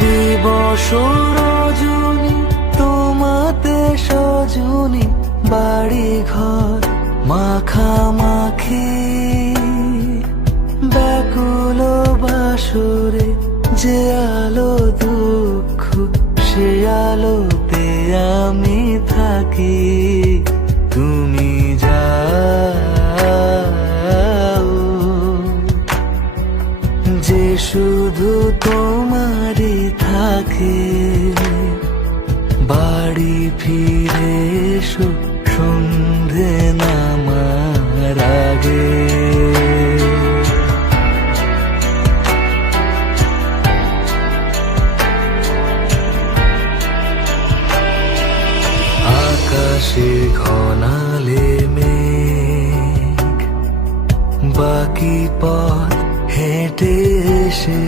দিবস রজনী তোমাতে সজনী, বাড়ি ঘর মাখামাখি, ব্যাকুল বাসরে যে আলো দুঃখ, সে আলোতে আমি থাকি। তুমি যাও যে শুধু তোমারই থাকে, বাড়ি ফিরে এসো সন্ধে নামার আগে। আকাশে ঘনালে মেঘ, বাকি পথ হেঁটে এসে